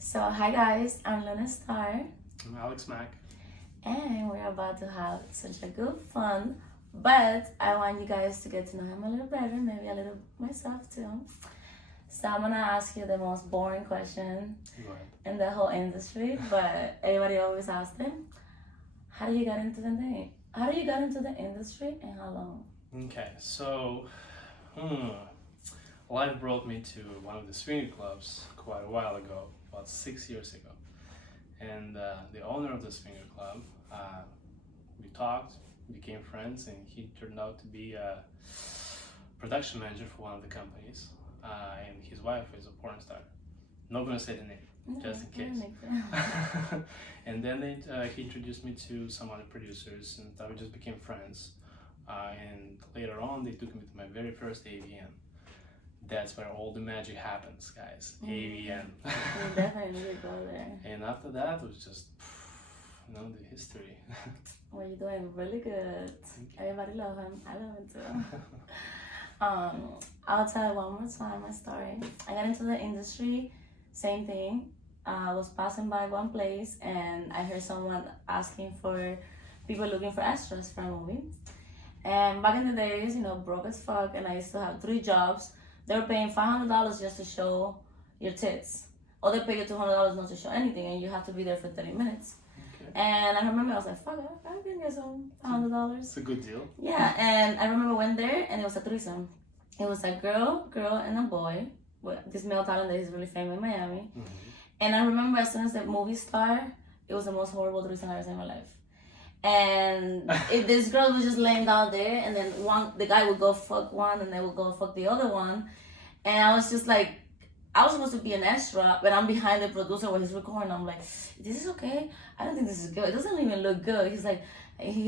So, hi guys, I'm Luna Star, I'm Alex Mack. and we're about to have such a good fun. But I want you guys to get to know him a little better, maybe a little myself too. So, I'm gonna ask you the most boring question Go ahead. in the whole industry, but everybody always asks them, how do you get into the thing? How do you get into the industry and how long? Okay, so life brought me to one of the swinger clubs quite a while ago, about 6 years ago. And the owner of the swinger club, we talked, became friends, and he turned out to be a production manager for one of the companies. And his wife is a porn star. Not gonna say the name, just in case. And then he introduced me to some other producers, and we just became friends. And later on, they took me to my very first AVN. That's where all the magic happens, guys. AVN. You definitely need to go there. And after that, it was just, the history. Well, you're doing really good. Everybody love him. I love him too. I'll tell you one more time my story. I got into the industry, same thing. I was passing by one place and I heard someone asking for people looking for extras for a movie. And back in the days, broke as fuck, and I used to have 3 jobs. They were paying $500 just to show your tits. Or they pay you $200 not to show anything, and you have to be there for 30 minutes. Okay. And I remember I was like, fuck it, I can get some $100. It's a good deal. Yeah, and I remember I went there and it was a threesome. It was a girl, and a boy. This male talent that is really famous in Miami. Mm-hmm. And I remember as soon as the movie started, it was the most horrible threesome I've ever seen in my life. And this girl was just laying down there, and then the guy would go fuck one, and they would go fuck the other one. And I was just like, I was supposed to be an extra, but I'm behind the producer when he's recording. I'm like, this is okay? I don't think this is good. It doesn't even look good. He's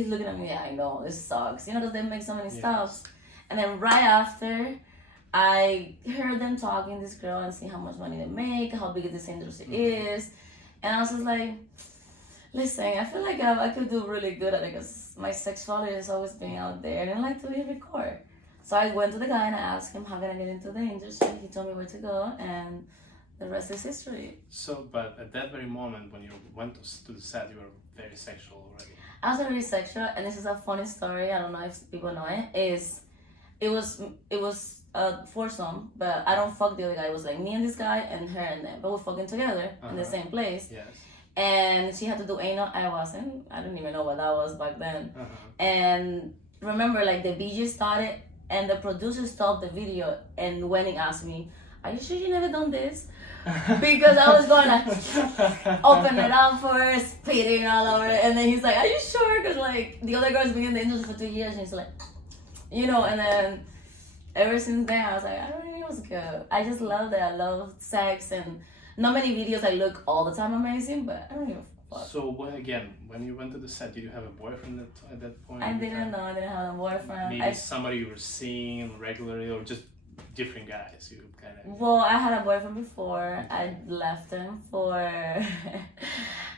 looking at me, yeah, I know, this sucks. Because they make so many stops. And then right after, I heard them talking, this girl, and see how much money they make, how big this industry is. And I was just like, listen, I feel like I could do really good at it because my sexuality has always been out there and I like to record. So I went to the guy and I asked him, how can I get into the industry? He told me where to go, and the rest is history. So, but at that very moment when you went to the set, you were very sexual already. I was very sexual, and this is a funny story. I don't know if people know it. It was a foursome, but I don't fuck the other guy. It was like me and this guy and her and them, but we're fucking together in the same place. Yes. And she had to do anal. I wasn't. I didn't even know what that was back then. And remember, like the BG started, and the producer stopped the video and went and asked me, "Are you sure you never done this?" Because I was going to open it up first, spitting all over it, and then he's like, "Are you sure?" Because like the other girl's been in the industry for 2 years, and he's like, and then ever since then I was like, I don't know, it was good. I just love that. I love sex, and not many videos I look all the time amazing, but I don't give a fuck. So when you went to the set, did you have a boyfriend at that point? I didn't know. I didn't have a boyfriend. Maybe somebody you were seeing regularly, or just different guys you kind of. Well, I had a boyfriend before. Okay. I left him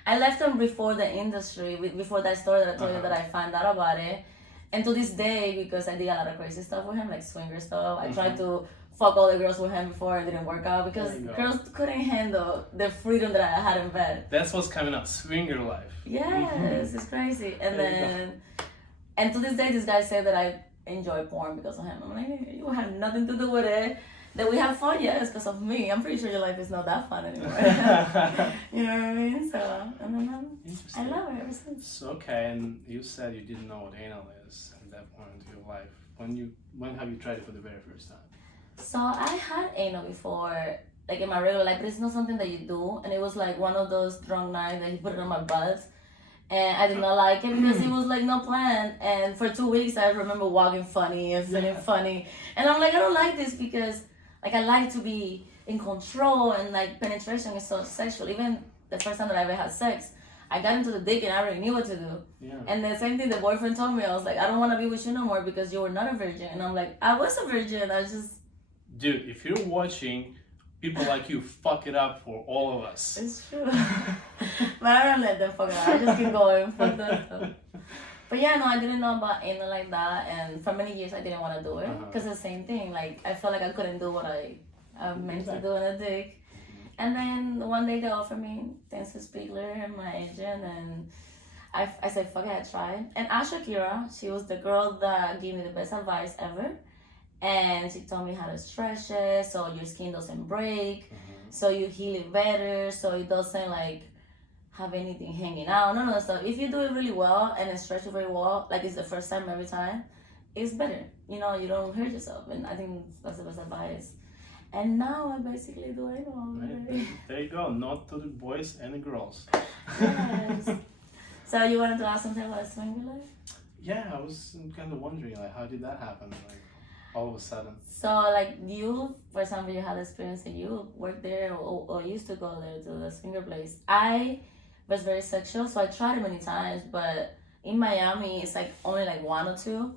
I left him before the industry, before that story that I told you that I found out about it. And to this day, because I did a lot of crazy stuff with him, like swinger stuff, I tried to fuck all the girls with him before it didn't work out because girls couldn't handle the freedom that I had in bed. That's what's coming up, swinger life. Yes, it's crazy. And to this day, this guy said that I enjoy porn because of him. I'm like, you have nothing to do with it. That we have fun, yes, because of me. I'm pretty sure your life is not that fun anymore. You know what I mean? So, I love it ever since. So, okay, and you said you didn't know what anal is at that point in your life. When have you tried it for the very first time? So I had anal before, like in my regular life, but it's not something that you do. And it was like one of those drunk nights that he put it on my butt. And I did not like it because it was like no plan. And for 2 weeks, I remember walking funny and feeling funny. And I'm like, I don't like this because like I like to be in control, and like penetration is so sexual. Even the first time that I ever had sex, I got into the dick and I already knew what to do. Yeah. And the same thing the boyfriend told me, I was like, I don't want to be with you no more because you were not a virgin. And I'm like, I was a virgin. Dude, if you're watching, people like you fuck it up for all of us. It's true. But I don't let them fuck it up. I just keep going. Fuck them. But yeah, no, I didn't know about anal like that, and for many years I didn't want to do it because the same thing. Like I felt like I couldn't do what I meant to do in a dick, And then one day they offered me, thanks to Spiegler and my agent, and I said, fuck it, I tried. And Ashakira, she was the girl that gave me the best advice ever. And she told me how to stretch it so your skin doesn't break, so you heal it better, so it doesn't like have anything hanging out, none of that stuff. If you do it really well and stretch it very well, like it's the first time every time, it's better. You know, you don't hurt yourself. And I think that's the best advice. And now I basically do it all. Right. There you go. Not to the boys and the girls. Yes. So you wanted to ask something about swinger life? Yeah, I was kind of wondering, like, how did that happen? Like, all of a sudden. So, like, you, for example, you had experience and you worked there or used to go there to the swinger place. I was very sexual, so I tried it many times, but in Miami, it's like only like one or two.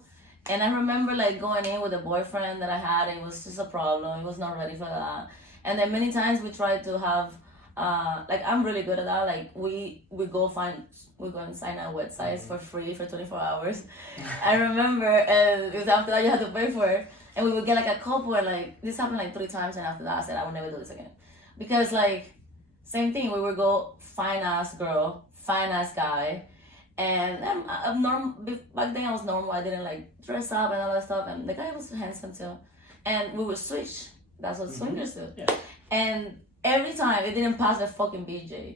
And I remember like going in with a boyfriend that I had, it was just a problem. He was not ready for that. And then many times we tried to have, like I'm really good at that. Like we go and sign up websites for free for 24 hours. I remember, and because after that you had to pay for it. And we would get like a couple, and like this happened like 3 times, and after that I said I would never do this again. Because like, same thing, we would go fine ass girl, fine ass guy. And I'm normal. Back then I was normal. I didn't like dress up and all that stuff. And the guy was handsome too. And we would switch. That's what swingers do. Yeah. And every time it didn't pass the fucking BJ,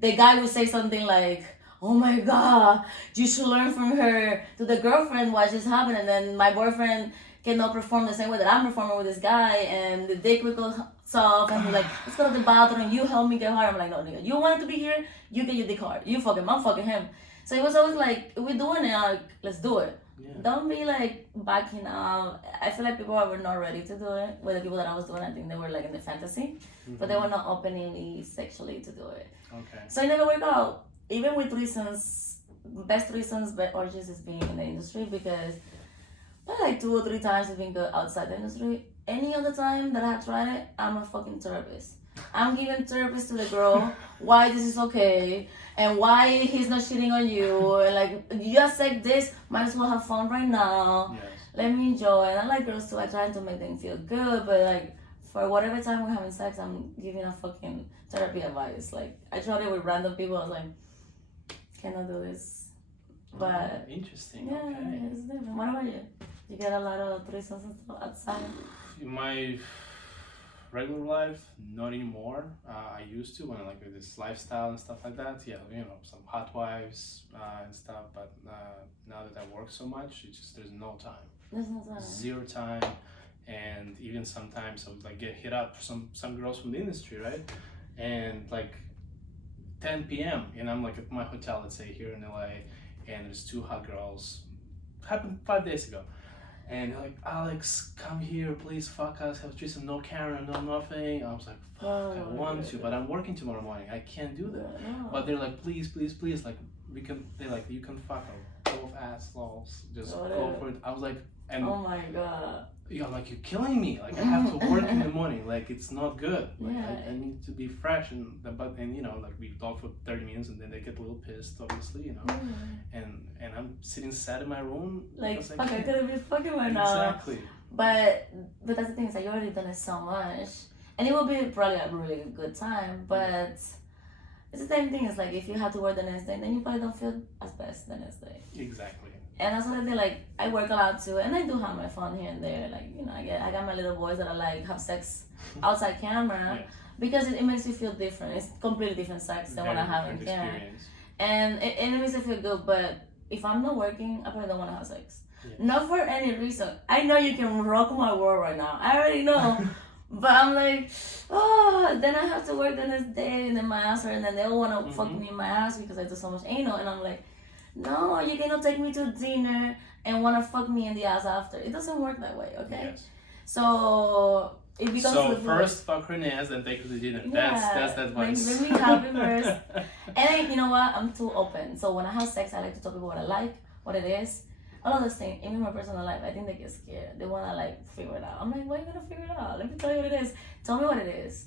the guy would say something like, "Oh my god, you should learn from her." To the girlfriend, what just happened? And then my boyfriend cannot perform the same way that I'm performing with this guy, and the dick will go soft, and he's like, "Let's go to the bathroom. You help me get hard." I'm like, "No, nigga, you wanted to be here. You get your dick hard. You fuck him. I'm fucking him." So it was always like, we're doing it, like, let's do it. Yeah. Don't be like backing out. I feel like people were not ready to do it. With the people that I was doing, I think they were like in the fantasy, but they were not openly sexually to do it. Okay. So it never worked out. Even with reasons, best reasons, but orgies is being in the industry, because like 2 or 3 times it's been good outside the industry. Any other time that I had tried it, I'm a fucking therapist. I'm giving therapist to the girl why this is okay and why he's not cheating on you, and like, you just like this, might as well have fun right now. Yes. Let me enjoy. And I like girls too. I try to make them feel good, but like for whatever time we're having sex, I'm giving a fucking therapy advice. Like I tried it with random people. I was like, cannot do this. But interesting. yeah, Okay. it's different. What about you? You get a lot of threesomes and stuff outside? In my regular life, not anymore. I used to when I like this lifestyle and stuff like that. Yeah, you know, some hot wives and stuff. But now that I work so much, it's just there's no time. There's no time. 0 time. And even sometimes I would like get hit up some girls from the industry, right? And like 10 p.m. and I'm like at my hotel, let's say here in LA, and there's 2 hot girls. Happened 5 days ago. And they're like, "Alex, come here, please, fuck us, have a threesome, no camera, no nothing." I was like, fuck, I want to, but I'm working tomorrow morning, I can't do that. No. But they're like, please, like, they're like, you can fuck them, both assholes, just go for it. I was like, and oh my god. yeah, like, you're killing me, like, I have to work in the morning, like, it's not good, like, Yeah. I need to be fresh, and you know, like, we talk for 30 minutes, and then they get a little pissed, obviously, you know, and I'm sitting sad in my room, Like, fuck, I could have been fucking right now. exactly. But that's the thing, is like, you already done it so much, and it will be probably a really good time, but it's the same thing. It's like, if you have to work the next day, then you probably don't feel as best the next day. Exactly. And that's what I did. Like, I work a lot too, and I do have my fun here and there. Like, you know, I got my little boys that I like have sex outside camera, Yes. because it makes you feel different. It's completely different sex than what I have in different camera, experience. and it makes you feel good. But if I'm not working, I probably don't want to have sex. Yes. Not for any reason. I know you can rock my world right now. I already know. But I'm like, oh, then I have to work the next day, and then my ass hurt, and then they all want to fuck me in my ass because I do so much anal, and I'm like, no, you cannot take me to dinner and want to fuck me in the ass after. It doesn't work that way, okay? Yes. So it becomes So first fuck her in the ass, then take her to dinner. That's the advice. Make me happy first. And you know what? I'm too open. So when I have sex, I like to tell people what I like, what it is. All of those things, even my personal life, I think they get scared. They want to like figure it out. I'm like, why are you gonna figure it out? Let me tell you what it is. Tell me what it is.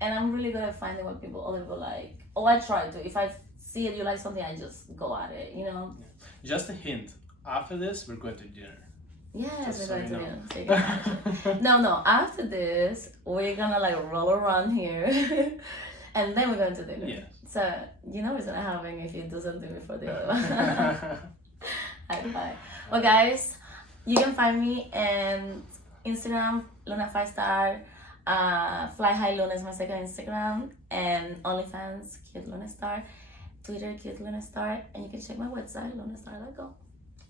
And I'm really good at finding what other people like. Oh, I try to. If I see it, you like something, I just go at it, you know? Just a hint. After this, we're going to dinner. Yes, Just we're so going you to know. do take it. No. After this, we're gonna like roll around here, and then we're going to dinner. Yes. So you know what's gonna happen if you do something before the other one. High five. Well, guys, you can find me in Instagram, Luna 5 Star. Fly High Luna is my second Instagram, and OnlyFans, Cute Luna Star. Twitter, Cute Luna Star, and you can check my website, lunastar.go.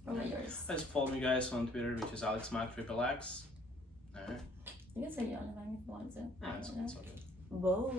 What about yours? Just follow me, guys, on Twitter, which is AlexMack3XX. Alright. You can say your OnlyFans if you want to. That's okay. Whoa.